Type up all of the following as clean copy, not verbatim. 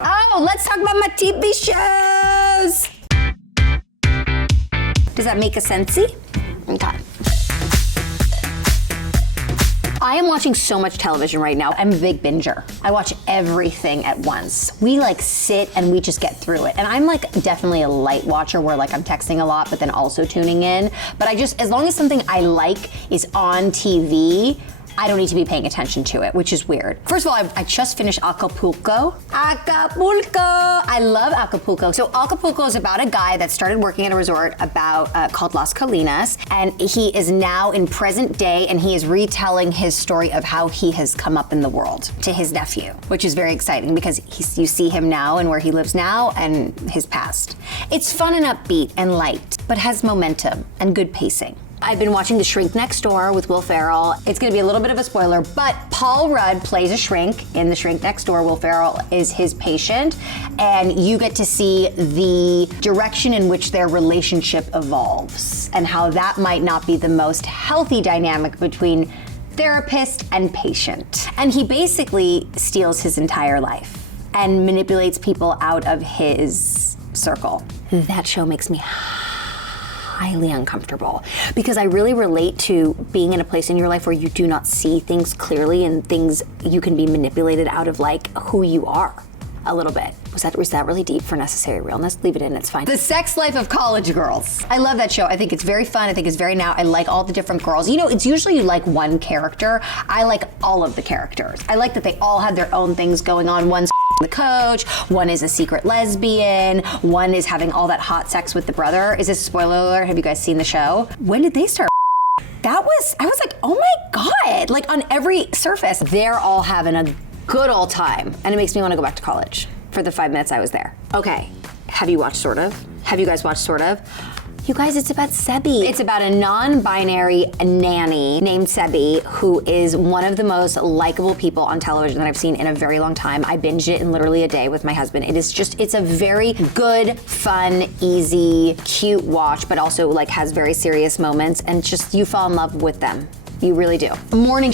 Oh, let's talk about my TV shows. Does that make a sensey? Okay. I am watching so much television right now. I'm a big binger. I watch everything at once. We like sit and we just get through it. And I'm like definitely a light watcher where like I'm texting a lot but then also tuning in. But I just, as long as something I like is on TV, I don't need to be paying attention to it, which is weird. First of all, I just finished Acapulco. Acapulco! I love Acapulco. So Acapulco is about a guy that started working at a resort called Las Colinas, and he is now in present day, and he is retelling his story of how he has come up in the world to his nephew, which is very exciting because you see him now and where he lives now and his past. It's fun and upbeat and light, but has momentum and good pacing. I've been watching The Shrink Next Door with Will Ferrell. It's gonna be a little bit of a spoiler, but Paul Rudd plays a shrink in The Shrink Next Door. Will Ferrell is his patient, and you get to see the direction in which their relationship evolves and how that might not be the most healthy dynamic between therapist and patient. And he basically steals his entire life and manipulates people out of his circle. That show makes me highly uncomfortable because I really relate to being in a place in your life where you do not see things clearly and things you can be manipulated out of like who you are a little bit. Was that really deep for necessary realness? Leave it in, it's fine. The Sex Life of College Girls. I love that show. I think it's very fun. I think it's very now. I like all the different girls. You know, it's usually you like one character. I like all of the characters. I like that they all have their own things going on. One's the coach, one is a secret lesbian, one is having all that hot sex with the brother. Is this a spoiler alert? Have you guys seen the show? When did they start? I was like, oh my God. Like on every surface, they're all having a good old time. And it makes me want to go back to college for the 5 minutes I was there. Okay, have you watched Sort of? Have you guys watched Sort of? You guys, it's about Sebi. It's about a non-binary nanny named Sebi who is one of the most likable people on television that I've seen in a very long time. I binged it in literally a day with my husband. It's a very good, fun, easy, cute watch, but also like has very serious moments and just you fall in love with them. You really do. The morning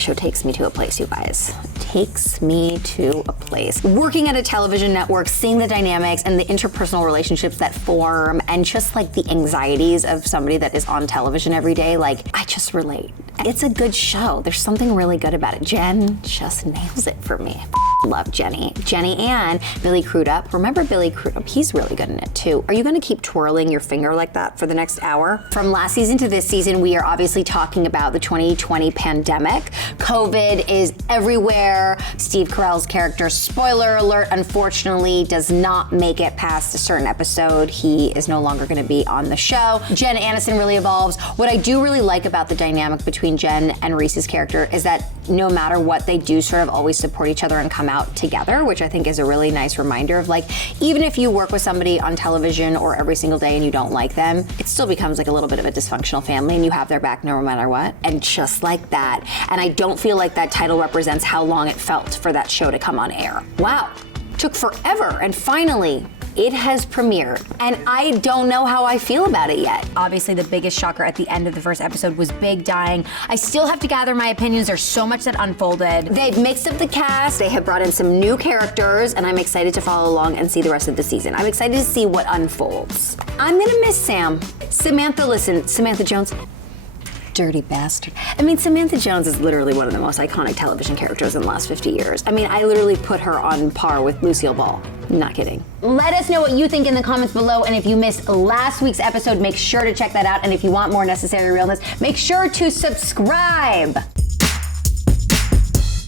show takes me to a place, you guys. Takes me to a place. Working at a television network, seeing the dynamics and the interpersonal relationships that form and just like the anxieties of somebody that is on television every day, like I just relate. It's a good show. There's something really good about it. Jen just nails it for me. Love Jenny. Jenny and Billy Crudup. Remember Billy Crudup? He's really good in it too. Are you gonna keep twirling your finger like that for the next hour? From last season to this season, we are obviously talking about the 2020 pandemic. COVID is everywhere. Steve Carell's character, spoiler alert, unfortunately does not make it past a certain episode. He is no longer gonna be on the show. Jen Aniston really evolves. What I do really like about the dynamic between Jen and Reese's character is that no matter what they do sort of always support each other and come out together, which I think is a really nice reminder of like, even if you work with somebody on television or every single day and you don't like them, it still becomes like a little bit of a dysfunctional family and you have their back no matter what. And just like that. And I don't feel like that title represents how long it felt for that show to come on air. Wow, took forever and finally, it has premiered, and I don't know how I feel about it yet. Obviously, the biggest shocker at the end of the first episode was Big dying. I still have to gather my opinions. There's so much that unfolded. They've mixed up the cast. They have brought in some new characters, and I'm excited to follow along and see the rest of the season. I'm excited to see what unfolds. I'm gonna miss Sam. Samantha Jones. Dirty bastard. I mean, Samantha Jones is literally one of the most iconic television characters in the last 50 years. I mean, I literally put her on par with Lucille Ball. Not kidding. Let us know what you think in the comments below, and if you missed last week's episode, make sure to check that out, and if you want more Necessary Realness, make sure to subscribe.